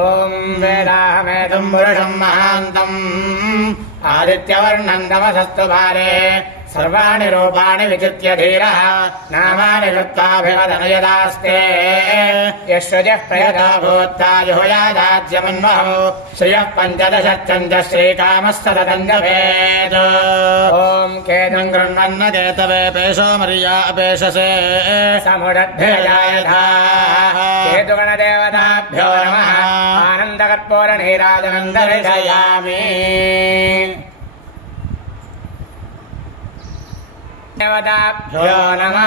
ॐ वेदाहमेदम् पुरुषम् महान्तम् आदित्यवर्णम् तमसस्तु भारे सर्वाणि रूपाणि विचित्य धीरः नामानि कृत्वाभिवदनयदास्ते यश्रुजः प्रयता भूत्ता जुहुयादाज्यमन्वहो श्रियः पञ्चदशच्चन्द्र श्रीकामः जपेत् ॐ केदम् गृह्णन्न चेतवे पेशो मर्या अपेशसे समुदध्ययाय केतुगणदेवताभ्यो नमः आनन्दकर्पूरनीराजनन्दर्शयामि దేవతాభ్యో నమ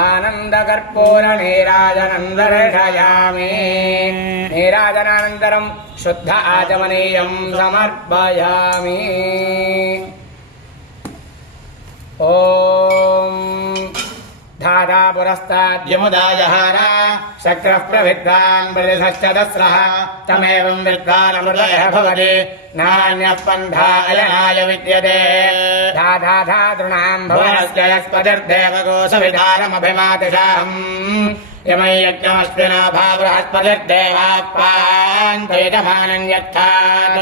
ఆనందకర్పూర నీరాజనందర్శయామి నీరాజనానంతరం శుద్ధ ఆచమనీయం సమర్పయామి ఓ धारा पुरस्ताद्यमुदाजहार शक्रः प्रविद्वान् बलिधश्च दस्रः तमेवं विद्वानमृदयः भवति नान्यः पन्था अयनाय विद्यते धाधा धातॄणाम् भुवनस्य यस्पतिर्देवगोसविधारमभिमातिशाहम् यमै यज्ञमस्मिना भावृहस्पतिर्देवाप्पान्तयजमानम् यत्थात्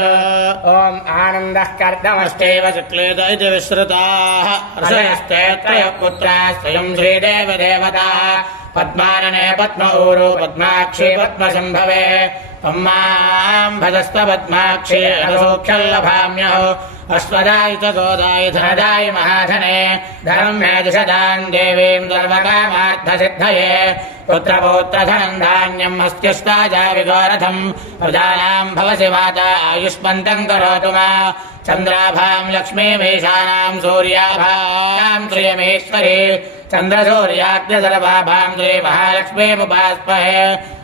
ॐ आनन्दः कर्दमश्चैव शुक्लेद इति विश्रुताः ऋषयस्ते त्रयः पुत्राः स्वयं श्रीदेव देवताः पद्मानने पद्म ऊरु पद्माक्षी पद्मशम्भवे त्वम्माम् भजस्व पद्माक्षी असूक्षल्लभाम्यहो अश्वदाय च गोदाय धनदाय महाधने धनं मे दिशदान् देवीम् सर्वकामार्थसिद्धये पुत्रपौत्रधनम् धान्यम् हस्त्यष्टाजा विगोरथम् प्रजानाम् भवसि माता आयुष्मन्तम् करोतु मा चन्द्राभाम् लक्ष्मीमेषाणाम् सूर्याभाम् श्रियमेश्वरी चन्द्रसूर्याग्निसर्वाभाम् श्री महालक्ष्मीमुपास्महे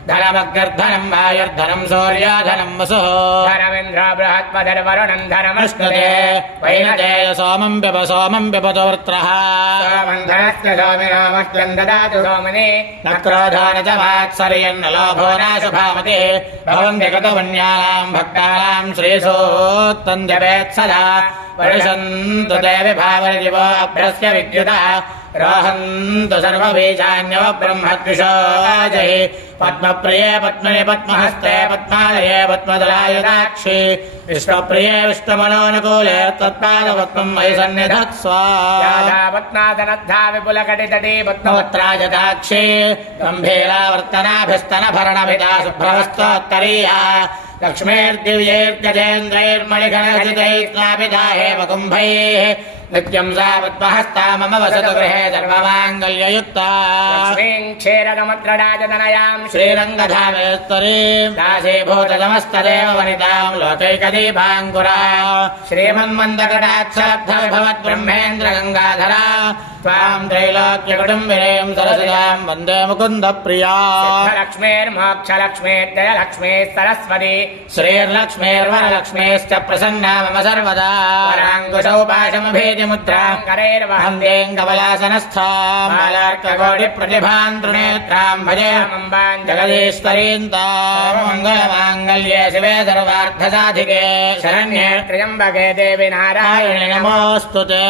धनमग्निर्धनम् वायुर्धनम् सूर्याधनम् वसुः धनमिन्द्र बृहत्पतिर्वरुणम् धनमश्नुते वैनतेय सोमम् पिब सोमम् पिबतो वृत्रः सोमन्धनस्य सोमिनामश्चम् ददातु सोमनि न क्रोधो न च वात्सर्यन्न लोभो नाशुभामति भवन्ति गतवन्यानाम् भक्तानाम् श्रीसूक्तम् जपेत् सदा वर्षन्तु ते विभावरिवो अभ्रस्य विद्युतः राहन्तु सर्वबीजान्यवब्रह्मद्विषाजहि पद्मप्रिये पद्मने पद्महस्ते पद्मालये पद्मदलायुताक्षि विश्वप्रिये विष्णुमनोनुकूले तत्पादपद्मम् मयि सन्निधत्स्वापत्नादनद्धा विपुलकटितटी पद्मवत्राजताक्षि गम्भीरावर्तनाभिस्तनभरणभिदा शुभ्रहस्तोत्तरीया लक्ष्मीर्दिव्यैर्गजेन्द्रैर्मणिघनघटितैस्नापिता हेमकुम्भैः नित्यम् सा पद्महस्ता मम वसतु गृहे सर्वमाङ्गल्ययुक्ता लक्ष्मीम् क्षीरदमुद्रडाजतनयाम् श्रीरङ्गधामेश्वरीम् दासीभूतदमस्तदेव वनिताम् लोकैकदीपाङ्कुरा श्रीमन्मन्दकटाक्षलब्धविभवत् ब्रह्मेन्द्र गङ्गाधरा त्वाम् त्रैलोक्यकुटुम्बिनीम् सरसजाम् वन्दे मुकुन्दप्रिया लक्ष्मीर्मोक्षलक्ष्मीर्जयलक्ष्मी सरस्वती श्रीर्लक्ष्मीर्वरलक्ष्मीश्च प्रसन्ना मम सर्वदा वराङ्कुशौ पाशमभेदिमुद्राम् करैर्वहन्देम् कमलासनस्थाम् मालार्ककोटिप्रतिभाम् त्रिनेत्राम् भजेऽम्बाम् जगदीश्वरीम् ताम् मङ्गलमाङ्गल्ये शिवे सर्वार्थसाधिके शरण्ये त्र्यम्बके देवि नारायणि नमोऽस्तु ते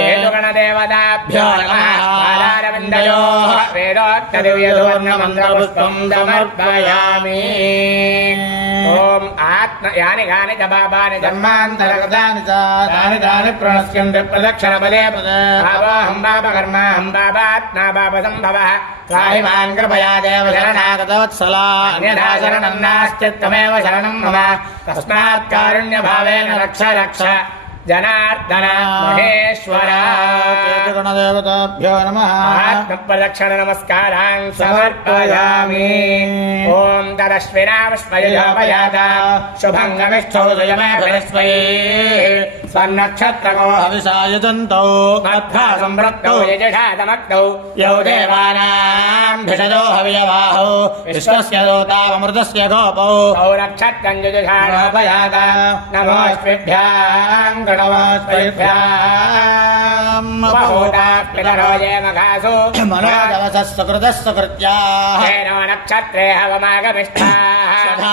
केतुगणदेवताभ्यो नमः बालारविन्दयोः वेदोक्तदिव्यधूर्णमन्त्रपुष्पम् समर्पयामि ॐ आत्म यानि गानि च पापानि जन्मान्तरगतानि च तानि तानि प्रणश्यन्ति प्रदक्षिणपदे पद भावाहं पापकर्माहं पापात्मा पापसम्भवः त्राहि मान् कृपया देव शरणागतवत्सला अन्यथा शरणं नास्ति त्वमेव शरणं मम तस्मात् कारुण्यभावेन रक्ष रक्ष जनार्दन महेश्वर गणदेवताभ्यो नमः आत्मप्रदक्षिण नमस्कारान् समर्पयामि। ॐ तदश्विनावस्मयोपयात शुभङ्गमिष्ठौ स्वयमे फलस्मै स्वन्नक्षत्रको हविषायजन्तौ मध्वा सम्पृक्तौ यजषादमक्तौ यौ देवानाम् भिषजो हवियवाहौ। विश्वस्य दूतावमृतस्य गोपौ। तौ रक्षत्रञ्जुषाणोपयात नमोऽस्मिभ्याम् गणवस्मिभ्याम् మనోదవసः సుకృతः సుకృత్యాः నక్షత్రే హవమాగమిష్టాः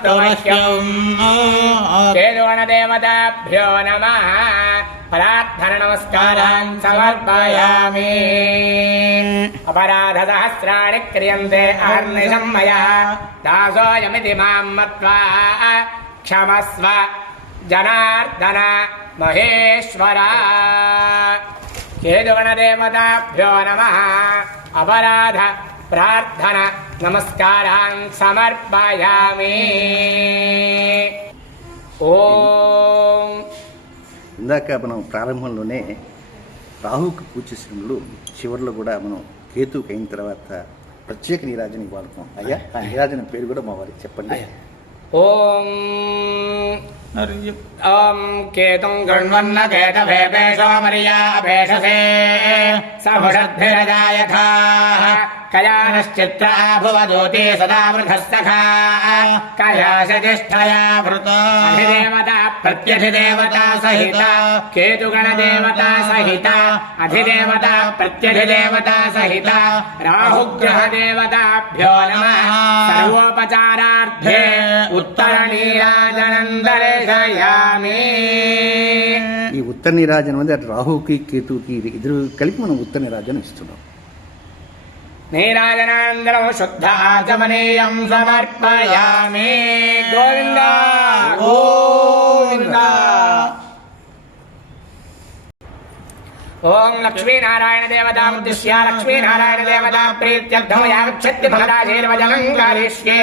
సుభితే దధాతు చేదోణదేవతాభ్యో నమః ప్రార్థన నమస్కారాన్ సమర్పయామి అపరాధ సహస్రాణి క్రియంతే అహర్నిశం మయా దాసోయమితి మాం మత్వా క్షమస్వ జనార్దన మహేశ్వర చేదుగణదేవతాభ్యో నమ అపరాధ ప్రార్థన నమస్కారాన్ సమర్పయామి. ఓం. ఇందాక మనం ప్రారంభంలోనే రాహుకి పూజ చేసినప్పుడు చివరిలో కూడా మనం కేతువుకి అయిన తర్వాత ప్రత్యేక నీరాజన వాడుతాం అయ్యా ఆ నీరాజన పేరు కూడా మా వారికి చెప్పండి. ఓం. ఓం కేతుం గృణ్వన్న మర్యా కయానశ్చిత్ర భువదూతే సదా వృధస్తఖా కయాశతిష్ఠయా భృత అధిదేవత ప్రత్యధిదేవత సహిత కేతుగణదేవత సహిత అధిదేవత ప్రత్యధిదేవత సహిత రాహుగ్రహ దేవతాభ్యో నమ సర్వోపచారార్థే ఉత్తర నీరాజనం దర్శయామి ఈ ఉత్తర నీరాజనం అనేది అటు రాహుకి కేతువుకి ఇది ఇద్దరు కలిపి మనం ఉత్తర నీరాజనం ఇస్తున్నాం. నీరాజనానందరం శుద్ధ ఆచమనీయం సమర్పయామి గోవిందా గోవిందా ఓం లక్ష్మీనారాయణ దేవతాముద్దిశ్య లక్ష్మీనారాయణ దేవతా ప్రీత్యర్థం యాగచ్చత్య ఫలరాశీర్వజనం కారిష్యే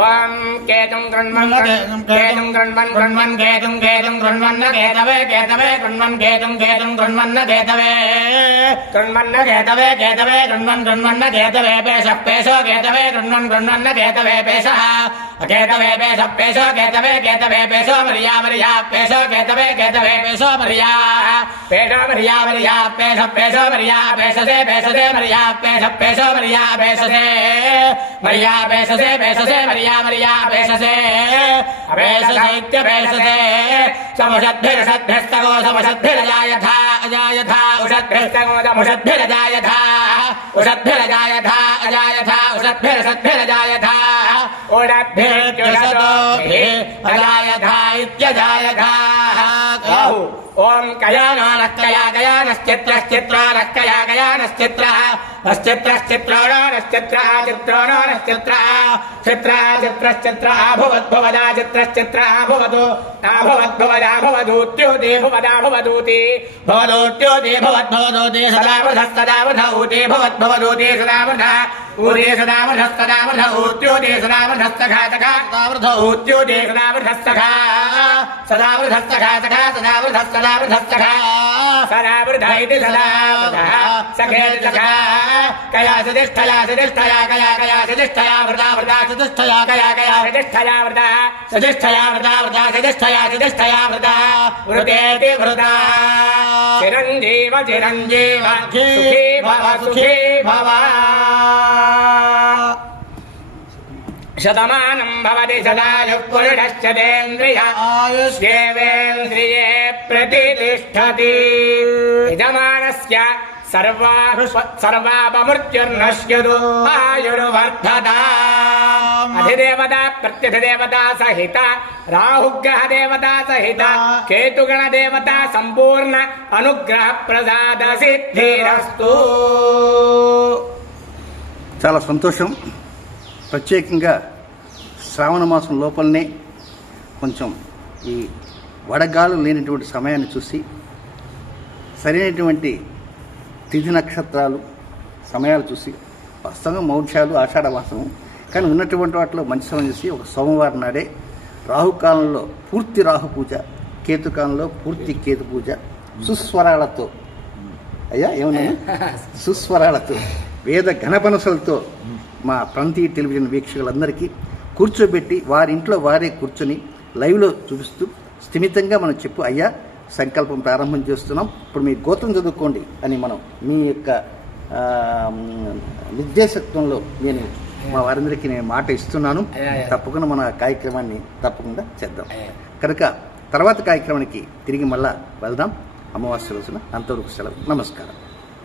ఓం కేతుం గృణ్వన్ కేతుం గృణ్వన్ గృణ్వన్ కేతుం కేతుం గృణ్వన్న కేతవే కేతవే గృణ్వన్ కేతుం కేతుం గృణ్వన్న కేతవే. గృణ్వన్న కేతవే కేతవే గృణ్వన్ గృణ్వన్న కేతవే పేష పేషో కేతవే గృణ్వన్ గృణ్వన్న కేతవే పేష కేతవే పేష పేషో కేతవే కేతవే పేషో మరియా మరియా పేషో కేతవే కేతవే పేషో మరియా పేషో మరియా మరియా పేష పేషో మరియా పేషసే పేషసే మరియా పేష పేషో మరియా పేషసే మరియా పేషసే పేషసే మరియా మరియా పేషసే పేషసైత్య పేషసే సమషద్భిరషద్భిస్తగో సమషద్భిరజాయథా అజాయథా ఉషద్భిస్తగో ఉషద్భిరజాయథా ఉషద్భిరజాయథా అజాయథా ఉషద్భిరషద్భిరజాయథా ఉషద్భిర్జుషతో అజాయథా ఇత్యజాయథా రాహు ఓం కయానో నక్కయా గయానశ్చిత్రశ్చిత్ర నక్కయా గయానశ్చిత్ర నశ్చిత్రశ్చిత్రోణో నశ్చిత్ర చిత్రోణో నశ్చిత్ర చిత్ర చిత్రశ్చిత్ర భువద్భువదా చిత్రశ్చిత్ర భువదు భవద్భువదా భవదూత్యోదే భువదా భవదూతి భవదూత్యోదే భవద్భవదూతి సదా భవద్భవదూతి వృధ సదా వృధ వృధస్తఘాతఘా ఊత్యోదే సదా వృధస్తఘా సదా వృధస్తఘా సఘా సదా వృధస్తదా వృధస్తఘా సదా వృధ ఇతి సదా వృధ సఖేతి సఖా కయా సదిష్ఠయా సదిష్ఠయా కయా కయా సదిష్ఠయా వృధా వృధా సదిష్ఠయా కయా కయా సదిష్ఠయా వృధా సదిష్ఠయా వృధా వృధా సదిష్ఠయా సదిష్ఠయా వృధా వృతేతి వృధా చిరంజీవ చిరంజీవ సుఖీ భవ సుఖీ భవ శతమానం భవతి సదాయు పురుషశ్చతేంద్రియ ఆయుష్యేవేంద్రియే ప్రతిష్టతి. యజమానస్య సర్వా సర్వాపమృత్యుర్నశ్యదు. ఆయుర్వర్ధత అధిదేవత ప్రత్యధిదేవత సహిత రాహుగ్రహ దేవత సహిత కేతుగణ దేవత సంపూర్ణ అనుగ్రహ ప్రసాద సిద్ధిరస్తు చాలా సంతోషం. ప్రత్యేకంగా శ్రావణ మాసం లోపలనే కొంచెం ఈ వడగాలు లేనటువంటి సమయాన్ని చూసి సరైనటువంటి తిథి నక్షత్రాలు సమయాలు చూసి వాస్తవంగా మౌఢ్యాలు ఆషాఢ మాసము. కానీ ఉన్నటువంటి వాటిలో మంచి సమయం చూసి ఒక సోమవారం నాడే రాహుకాలంలో పూర్తి రాహు పూజ కేతుకాలంలో పూర్తి కేతు పూజ సుస్వరాలతో. అయ్యా ఏమన్నా? సుస్వరాలతో. వేద ఘనపనసలతో మా ప్రాంతీయ టెలివిజన్ వీక్షకులందరికీ కూర్చోబెట్టి వారి ఇంట్లో వారే కూర్చొని లైవ్లో చూపిస్తూ స్థిమితంగా మనం చెప్పు అయ్యా సంకల్పం ప్రారంభం చేస్తున్నాం. ఇప్పుడు మీ గోత్రం చదువుకోండి అని మనం మీ యొక్క నిర్దేశత్వంలో నేను మా వారందరికీ నేను మాట ఇస్తున్నాను. తప్పకుండా మన కార్యక్రమాన్ని తప్పకుండా చేద్దాం. కనుక తర్వాత కార్యక్రమానికి తిరిగి మళ్ళా వెళ్దాం. అమావాస్య రోజున అంతవరకు సెలవు. నమస్కారం.